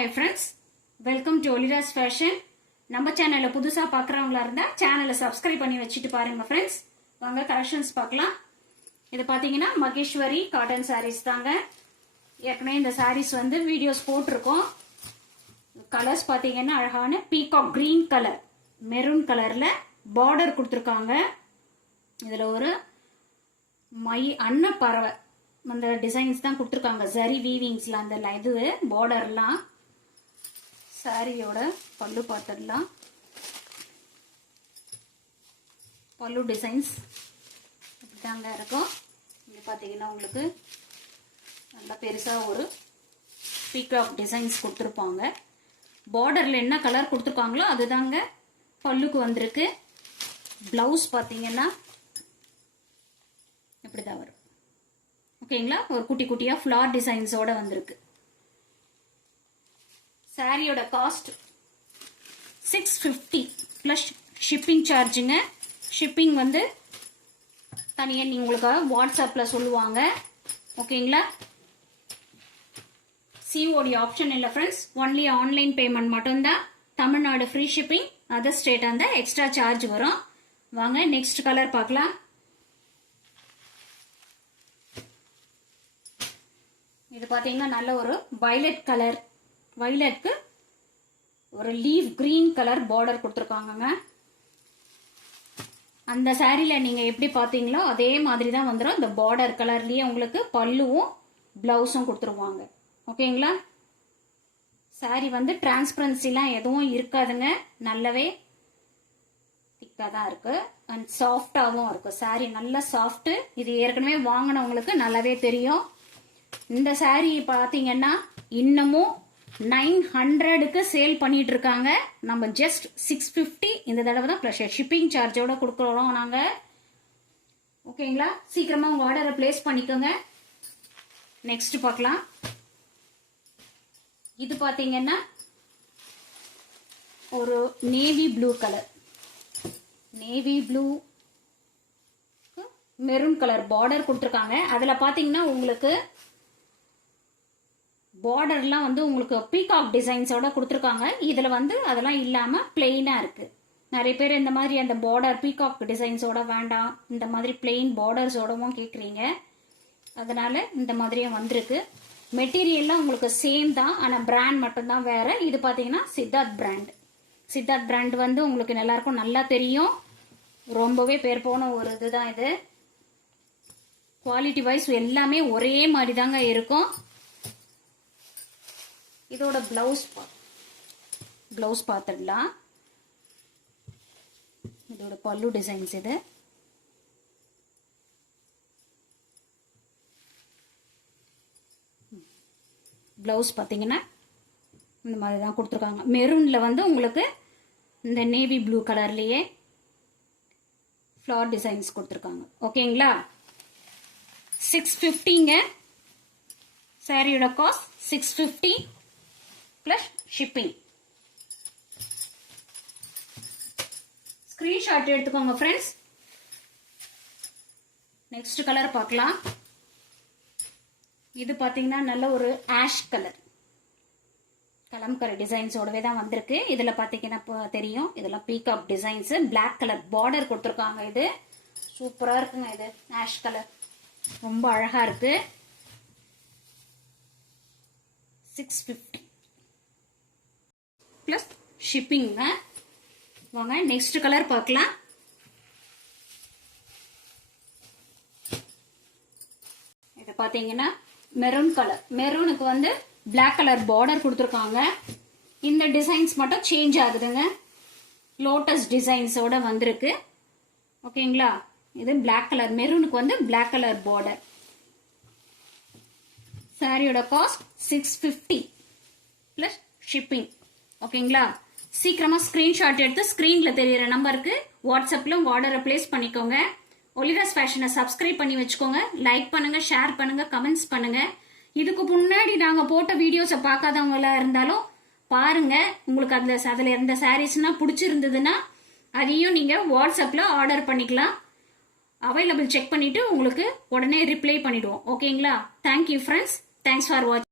Hi friends, welcome to Olida's Fashion. நம்ம சேனலை புதுசா பார்க்கறவங்களா இருந்தா சேனலை சப்ஸ்கிரைப் பண்ணி வச்சிட்டு பாருங்க फ्रेंड्स. வாங்க கலெக்ஷன்ஸ் பார்க்கலாம். இது பாத்தீங்கன்னா மகேஸ்வரி காட்டன் சாரீஸ் தாங்க. ஏற்கனவே இந்த சாரீஸ் வந்து வீடியோஸ் போட்டுருக்கோம். கலர்ஸ் பாத்தீங்கன்னா அழகான பீகாக் கிரீன் கலர், மெரூன் கலர்ல பார்டர் கொடுத்துருக்காங்க. இதுல ஒரு மை அன்ன பறவை அந்த டிசைன்ஸ் தான் கொடுத்துருக்காங்க. ஜரி வீவிங்ஸ்ல அந்த இது பார்டர்லாம். சாரியோட பல்லு பார்த்துடலாம். பல்லு டிசைன்ஸ் இப்படிதாங்க இருக்கும். இங்க பாத்தீங்கன்னா உங்களுக்கு நல்லா பெருசா ஒரு பீகாக் டிசைன்ஸ் கொடுத்துருப்பாங்க. பார்டர்ல என்ன கலர் கொடுத்துருக்காங்களோ அதுதாங்க பல்லுக்கு வந்திருக்கு. பிளவுஸ் பாத்தீங்கன்னா இப்படிதான் வரும். ஓகேங்களா, ஒரு குட்டி குட்டியா ஃபிளார் டிசைன்ஸோட வந்திருக்கு. சாரியோட காஸ்ட் 650 பிளஸ் ஷிப்பிங் சார்ஜுங்க. ஷிப்பிங் வந்து தனியாக நீங்கள் உங்களுக்கு வாட்ஸ்அப்ல சொல்லுவாங்க. ஓகேங்களா, சிஓடி ஆப்ஷன் இல்லை ஃப்ரெண்ட்ஸ், ஒன்லி ஆன்லைன் பேமெண்ட் மட்டும்தான். Tamil Nadu free shipping, other state அந்த எக்ஸ்ட்ரா சார்ஜ் வரும். வாங்க நெக்ஸ்ட் கலர் பார்க்கலாம். இது பாத்தீங்கன்னா நல்ல ஒரு வயலட் கலர், வயலட்க்கு ஒரு லீவ் கிரீன் கலர் பார்டர் கொடுத்துருக்காங்க. அந்த சாரியில நீங்க எப்படி பாத்தீங்களோ அதே மாதிரி தான் வந்துடும். இந்த பார்டர் கலர்லயே உங்களுக்கு பல்லுவும் பிளவுஸும் கொடுத்துருவாங்க. ஓகேங்களா, சாரி வந்து டிரான்ஸ்பரன்சிலாம் எதுவும் இருக்காதுங்க. நல்லாவே திக்கா தான் இருக்கு அண்ட் சாஃப்டாகவும் இருக்கு. சாரி நல்லா சாஃப்ட். இது ஏற்கனவே வாங்கினவங்களுக்கு நல்லாவே தெரியும். இந்த சாரி பாத்தீங்கன்னா இன்னமும் 900க்கு சேல் பண்ணிட்டு இருக்காங்க. நம்ம ஜஸ்ட் 650 இந்த தடவை தான் பிளஸ் ஷிப்பிங் சார்ஜோட கொடுக்குறோம் நாங்க. ஓகேங்களா, சீக்கிரமா உங்க ஆர்டரை பிளேஸ் பண்ணிக்கோங்க. நெக்ஸ்ட் பார்க்கலாம். இது பாத்தீங்கன்னா ஒரு navy blue colour, navy blue maroon colour border கொடுத்துருக்காங்க. அதுல பாத்தீங்கன்னா உங்களுக்கு பார்டர்லாம் வந்து உங்களுக்கு பீகாக் டிசைன்ஸோட கொடுத்துருக்காங்க. இதுல வந்து அதெல்லாம் இல்லாம பிளெயினா இருக்கு. நிறைய பேர் இந்த மாதிரி அந்த பார்டர் பீகாக் டிசைன்ஸோட வேண்டாம், இந்த மாதிரி பிளெயின் பார்டர்ஸோடவும் கேக்குறீங்க. அதனால இந்த மாதிரியும் வந்திருக்கு. மெட்டீரியல்லாம் உங்களுக்கு சேம் தான், ஆனா பிராண்ட் மட்டும் தான் வேற. இது பாத்தீங்கன்னா சித்தார்த் பிராண்ட். சித்தார்த் பிராண்ட் வந்து உங்களுக்கு எல்லாருக்கும் நல்லா தெரியும். ரொம்பவே பேர் போன ஒரு இதுதான் இது. குவாலிட்டி வைஸ் எல்லாமே ஒரே மாதிரி தாங்க இருக்கும். இதோட பிளவுஸ் பார்த்துடலாம். இதோட பல்லு டிசைன்ஸ் இது. பிளவுஸ் பார்த்தீங்கன்னா இந்த மாதிரி தான் கொடுத்துருக்காங்க. மெரூன்ல வந்து உங்களுக்கு இந்த நேவி ப்ளூ கலர்லயே ஃபிளார் டிசைன்ஸ் கொடுத்துருக்காங்க. ஓகேங்களா, 650ங்க. சாரியோட காஸ்ட் 650 பிளஸ் ஷிப்பிங். ஸ்கிரீன்ஷாட் எடுத்துக்கோங்க ஃப்ரெண்ட்ஸ். நெக்ஸ்ட் கலர் பார்க்கலாம். இது பாத்தீங்கன்னா நல்ல ஒரு ஆஷ் கலர், கலம்கரை டிசைன்ஸோடவே தான் வந்திருக்கு. இதுல பாத்தீங்கன்னா தெரியும், இதெல்லாம் peacock designs. Black colour border கொடுத்துருக்காங்க. இது சூப்பரா இருக்குங்க. இது ஆஷ் கலர் ரொம்ப அழகா இருக்கு. 650 பிளஸ் ஷிப்பிங். வாங்க நெக்ஸ்ட் கலர் பார்க்கலாம். இது பாத்தீங்கன்னா மெரூன் கலர். மெரூனுக்கு வந்து பிளாக் கலர் பார்டர் கொடுத்துருக்காங்க. இந்த டிசைன்ஸ் மட்டும் சேஞ்ச் ஆகுதுங்க. லோட்டஸ் டிசைன்ஸோட வந்திருக்கு. ஓகேங்களா, இது பிளாக் கலர். மெரூனுக்கு வந்து பிளாக் கலர் பார்டர். சாரியோட காஸ்ட் 650 பிளஸ் ஷிப்பிங். ஓகேங்களா, சீக்கிரமா ஸ்கிரீன்ஷாட் எடுத்து ஸ்கிரீன்ல தெரியற நம்பருக்கு வாட்ஸ்அப்ல உங்க ஆர்டரை பிளேஸ் பண்ணிக்கோங்க. ஒலிடாஸ் ஃபேஷனை சப்ஸ்கிரைப் பண்ணி வச்சுக்கோங்க. லைக் பண்ணுங்க, ஷேர் பண்ணுங்க, கமெண்ட்ஸ் பண்ணுங்க. இதுக்கு முன்னாடி நாங்க போட்ட வீடியோஸை பார்க்காதவங்களா இருந்தாலும் பாருங்க. உங்களுக்கு அதுல இருந்த சாரீஸ்னா பிடிச்சிருந்ததுன்னா அதையும் நீங்க வாட்ஸ்அப்ல ஆர்டர் பண்ணிக்கலாம். அவைலபிள் செக் பண்ணிட்டு உங்களுக்கு உடனே ரிப்ளை பண்ணிடுவோம். ஓகேங்களா, தேங்க்யூ ஃப்ரெண்ட்ஸ். தேங்க்ஸ் ஃபார் வாட்சிங்.